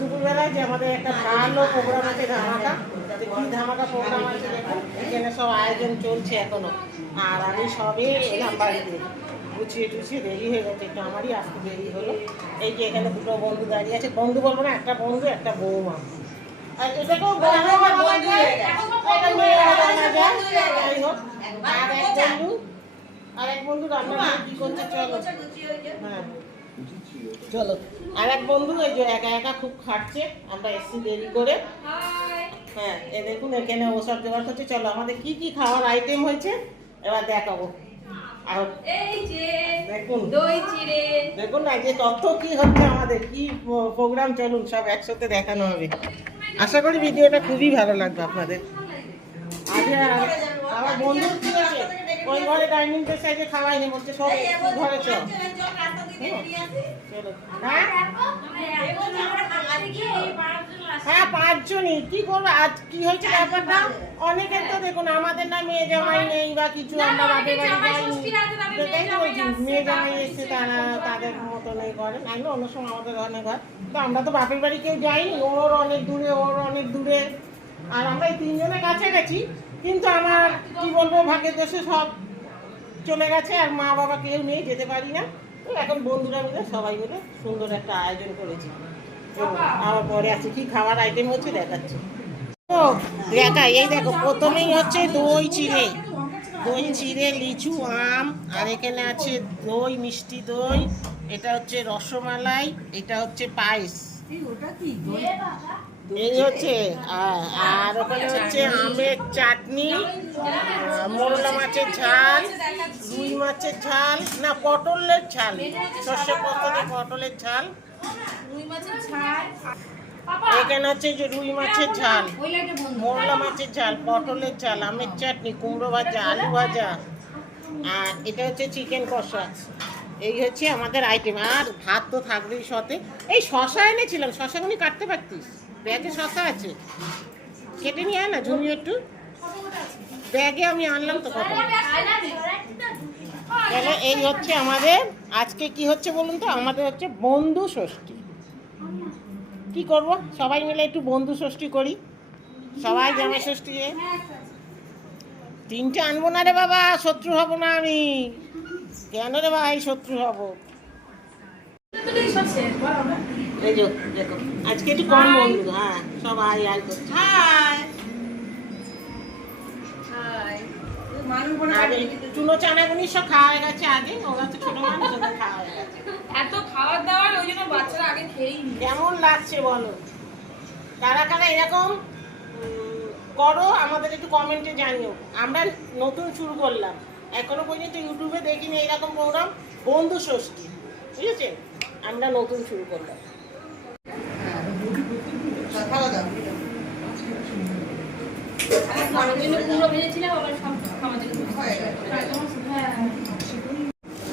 দুপুরবেলায় যে আমাদের একটা ভালো প্রোগ্রাম আছে, ধামাকা। কি ধামাকা প্রোগ্রাম আছে দেখুন, এখানে সব আয়োজন চলছে এখনো। আর আমি সবে এলাম বাড়িতে, গুছিয়ে টুছিয়ে দেরি হয়ে গেছে, একটু আমারই আসতে দেরি হলো। এই যে এখানে দুটো বন্ধু দাঁড়িয়ে আছে, বন্ধু বলবো না, একটা বন্ধু একটা বৌমা। আর এটাকেও বৌমা বলা যায়, এটা মেয়ে বলা যায়। যাই হোক, আর এক বন্ধু রান্না কি করছে, চলো। হ্যাঁ চলো। আর এক বন্ধু এই যে একা একা খুব খাটছে, আমরা এসছি দেরি করে। হ্যাঁ এ দেখুন এখানে ওসব জোগাড় করছে। চলো আমাদের কি কি খাওয়ার আইটেম হয়েছে এবার দেখাবো। আর দেখুন দই চিড়ে, দেখুন না যে তথ্য কি হচ্ছে আমাদের, কি প্রোগ্রাম, চলুন সব একসাথে দেখানো হবে। আশা করি ভিডিওটা খুবই ভালো লাগবে আপনাদের। আচ্ছা আমার বন্ধু কি আছে, ওই ঘরে ডাইনিং সাইডে খাওয়াইনি, বলছে সব ঘরে চল। হ্যাঁ 5 জনই, কি করবো আজ কি হয়েছে ব্যাপারটা, অনেকের তো দেখুন আমাদের না মেয়ে জামাই নেই বা কিছু, আমরা বাপের বাড়ি যাইনি, মেয়ে জামাই এসছে তারা তাদের মতো নেই করেন, আমি অন্য সময় আমাদের অনেক ঘর তো, আমরা তো বাপের বাড়ি কেউ যাইনি, ওর অনেক দূরে ওর অনেক দূরে, আর আমরা এই 3 জনের কাছে গেছি, কিন্তু আমার কি বলবো ভাগ্যের দেশে সব চলে গেছে, আর মা বাবা কেউ নেই, যেতে পারি না। এখন বন্ধুরা মিলে সবাই মিলে সুন্দর একটা আয়োজন করেছি। আমার পরে আছে কি খাবার আইটেম হচ্ছে দেখাচ্ছি। তো দেখা এই দেখো, প্রথমেই হচ্ছে দই চিড়ে, দই চিড়ে, লিচু, আম, আর এখানে আছে দই, মিষ্টি দই, এটা হচ্ছে রসমালাই, এটা হচ্ছে পায়েস, এই হচ্ছে। আর ওখানে হচ্ছে আমের চাটনি, মোরলা মাছের ঝাল, রুই মাছের ঝাল, না পটলের ঝাল, সর্ষে পটলের ঝাল, এখানে হচ্ছে যে রুই মাছের ঝাল, মোরলা মাছের ঝাল, পটলের ঝাল, আমের চাটনি, কুমড়ো ভাজা, আলু ভাজা, আর এটা হচ্ছে চিকেন কষা। এই হচ্ছে আমাদের আইটেম। আর ভাত তো থাকবেই সাথে। এই শশা এনেছিলাম, শশাগুলি কাটতে পারতিস, ব্যাগে শশা আছে, কেটে নিয়ে আয় না ঝুমি একটু, ব্যাগে আমি আনলাম তো কত। তাহলে এই হচ্ছে আমাদের আজকে কি হচ্ছে বলুন তো, আমাদের হচ্ছে বন্ধু ষষ্ঠী। কি করব, সবাই মিলে একটু বন্ধু ষষ্ঠী করি, সবাই জামাই ষষ্ঠী। 3টে আনবো না রে বাবা, শত্রু হব না আমি, কেন রে ভাই শত্রু হব। এই যে দেখো আজকে একটু কম বন্ধু, হ্যাঁ সবাই আয় করছে। চুনো চানাগুনি সব খাওয়া হয়ে গেছে আগে, ওরা তো ছোট মানুষ, ওদের খাওয়া হয়ে গেছে। এত খাবার দাবার ওই জন্য বাচ্চারা আগে খেয়েই নি। কেমন লাগছে বলো, কারা কারা এরকম করো আমাদের একটু কমেন্টে জানিও। আমরা নতুন শুরু করলাম, এখনো পর্যন্ত ইউটিউবে দেখিনি এরকম প্রোগ্রাম, বন্ধু ষষ্ঠী, ঠিক আছে, আমরা নতুন শুরু করলাম।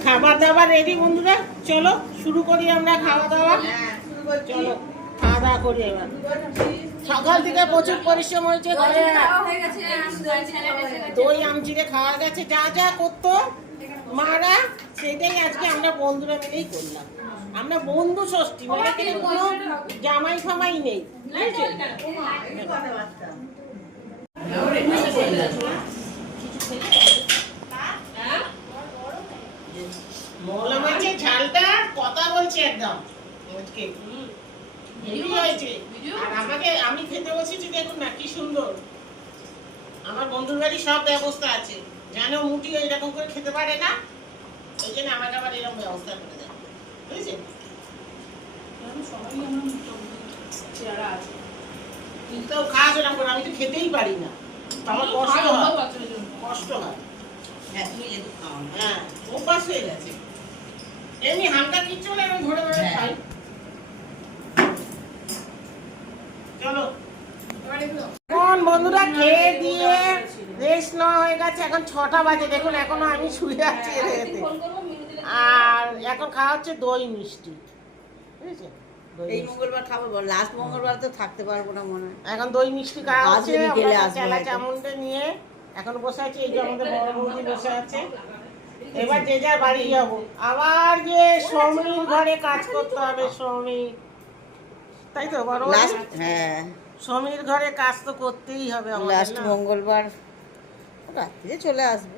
খাবার দাবার রেডি বন্ধুরা, চলো শুরু করি আমরা খাওয়া দাওয়া। চলো খাওয়া দাওয়া করি এবার। সকাল থেকে প্রচুর পরিশ্রম হয়েছে, ঘরে দই আম চিড়ে খাওয়া গেছে, যা যা করতো মারা সেটাই আজকে আমরা বন্ধুরা মিলেই করলাম। আমরা বন্ধু ষষ্ঠী, মানে কিন্তু কোনো জামাই ফামাই নেই, মোলা মাছের ঝালটা কথা বলছে একদম হয়েছে। আর আমাকে আমি খেতে বসেছি, দেখুন না কি সুন্দর, আমার বন্ধুর বাড়ি সব ব্যবস্থা আছে, জানো মুটি এরকম করে খেতে পারে না, ওই জন্য আমাকে আবার এরকম ব্যবস্থা করে দেয়, বুঝেছেন। তো খাস এরকম করে, আমি তো খেতেই পারি না, আমার কষ্ট হয়, কষ্ট হয়। হ্যাঁ অভ্যাস হয়ে গেছে, এমনি হালকা কিচ্ছু হলে আমি ধরে ধরে খাই। চলো এখন বন্ধুরা খেয়ে দিয়ে রেস্ট নেওয়া হয়ে গেছে, এখন 6টা বাজে, দেখুন এখনো আমি শুয়ে আছি এতে। আর এখন খাওয়া হচ্ছে দই মিষ্টি, বুঝেছে, এই মঙ্গলবার খাবো, লাস্ট মঙ্গলবার তো থাকতে পারবো না মনে হয়। এখন দই মিষ্টি খাওয়া হচ্ছে, চেলা চামুন্ডে নিয়ে এখন বসে আছি। এই যে আমাদের বড় বৌদি বসে আছে, এবার যে যার বাড়ি যাবো। আবার যে সৌমির ঘরে কাজ করতে হবে, সৌমি তাই তো বড় লাস্ট হ্যাঁ সমীর ঘরে কাজ তো করতেই হবে আমাদের লাস্ট না? মঙ্গলবার রাত্রিরে চলে আসবে